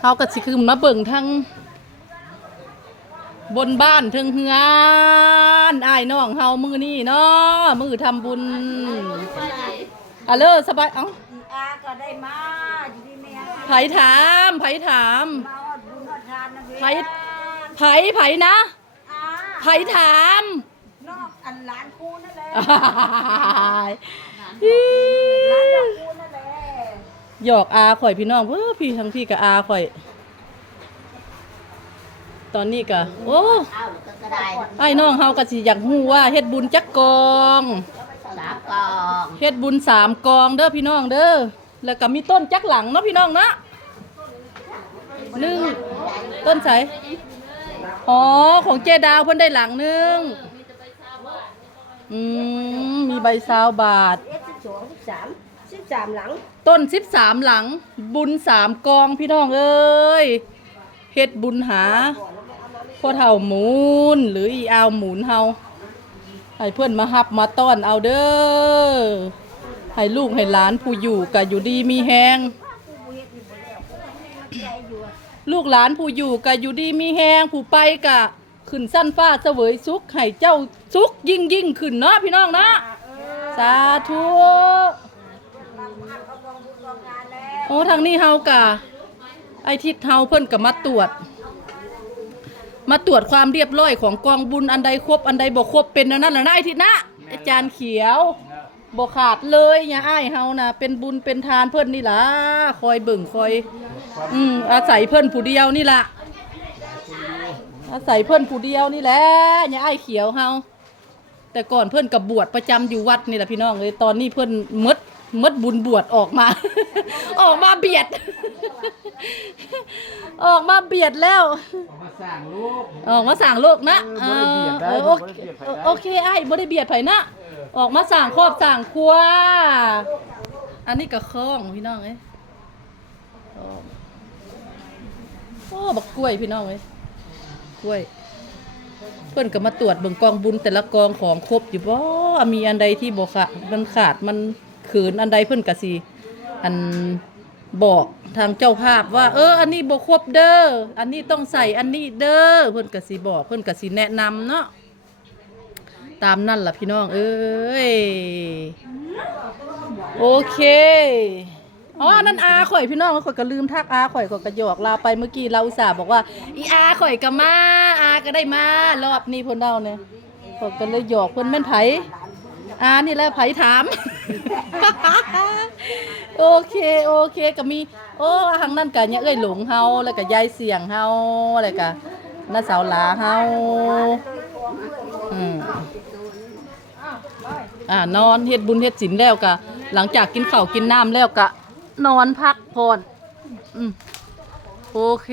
เฮาก็สิคือมาเบิ่งทั้งบนบ้านเทิงเฮือนอ้ายน้องเฮามือนี่เนาะมือทำบุญอะเลอสบายเอ้าอาก็ได้มาอยู่ที่เมียไผถามไผถามมาอดบุญอดทานนะเพื่ไผไผไผนะอาไผถาม นอกอันหลานคูนั่นแหละอิ๊หลานวคูนั่นแหละหยอกอาข่อยพี่น้องเพื่อพี่ทั้งพี่กับอาข่อย ตอนนี้ก็โอ้เอาก็กระไดไอ้น้องเฮาก็สิอยากฮู้ว่าเฮ็ดบุญจักกองสามกองเฮ็ดบุญสามกองเด้อพี่น้องเด้อแล้วก็มีต้นจักหลังเนาะพี่น้องเนาะหนึ่งต้นไสอ๋อของเจดาวเพิ่นได้หลังหนึงอืมมีใบซาวบาทเอสสิบสองสิบสาม สิบสามหลังต้นสิบสามหลัง บุญสามกองพี่น้องเอ้ยเฮ็ดบุญหาพ่อเฒ่าหมูนหรืออีอาวหมูนเฮาให้เพื่อนมาหับมาต้อนเอาเด้อให้ลูกให้หลานผู้อยู่ก็อยู่ดีมีแฮงลูกหลานผู้อยู่ก็อยู่ดีมีแฮงผู้ไปก็ขึ้นสั้นฟ้าเสวยสุขให้เจ้าสุขยิ่งยิ่งขึ้นเนาะพี่น้องเนาะสาธุ โอ้ทางนี้เฮากะไอทิศเฮาเพิ่นก็มาตรวจ มาตรวจความเรียบร้อยของกองบุญอันใดครบอันใดบ่ครบเป็นอันนั้นแหละนะไอทิศนะอาจารย์เขียวบ่ขาดเลยอย่าอ้ายเฮานะเป็นบุญเป็นทานเพิ่นนี่ล่ะคอยเบิ่งคอย อืมอาศัยเพิ่นผู้เดียวนี่ล่ะอาศัยเพิ่นผู้เดียวนี่แหละอย่าอ้เขียวเฮาแต่ก่อนเพิ่อนกับบวชประจำอยู่วัดนี่แหละพี่น้องเอ้ยตอนนี้เพิ่อนมด มดบุญบวชออกมา ออกมาเบียด ออกมาเบียดแล้วมาสร้างลูก ออกมาสั่งโลกนะเออบ่ได้เบียดได้เออบ่โอได้เคเบียดไผได้ โอเคไอ้บ่ได้เบียดไผนะ ออกมาสั่งครอบสั่งครัว อันนี้ก็คล้องพี่น้องเอ้ยคล้องโอ้บักกล้วยพี่น้องเอ้ยกล้วย เพิ่นก็มาตรวจเบิ่งกองบุญแต่ละกองของครบอยู่บ่มีอันใดที่บ่ขาดมันขาดมัน ขืนอันใดเพิ่นก็สิอันบอกทางเจ้าภาพว่า เออ อันนี้บ่ครบเด้ออันนี้ต้องใส่อันนี้เด้อเพิ่นก็สิบอกเพิ่นก็สิแนะนำเนาะตามนั่นล่ะพี่น้อง เอ้ยโอเคอ๋ออันนั่นอาข่อยพี่น้องข่อยก็ลืมทักอาข่อยข่อยก็หยอกลาไปเมื่อกี้เราอุตส่าห์บอกว่าอีอาข่อยก็มาอาก็ได้มารอบนี้เพิ่นเดาเนี่ยข่อยก็เลยหยอกเพิ่นแม่นไผอานี่แหละไผถาม โอเคโอเคก็มี โอ้ทางนั้นก็เนี่ยเอ้ยหลงเฮาแล้วก็ยายเสียงเฮาแล้วก็น้าสาวหลาเฮาอืมอ่านอนเฮ็ดบุญเฮ็ดศีลแล้วก็หลังจากกินข้าวกินน้ำแล้วก็นอนพักผ่อนอืมโอเค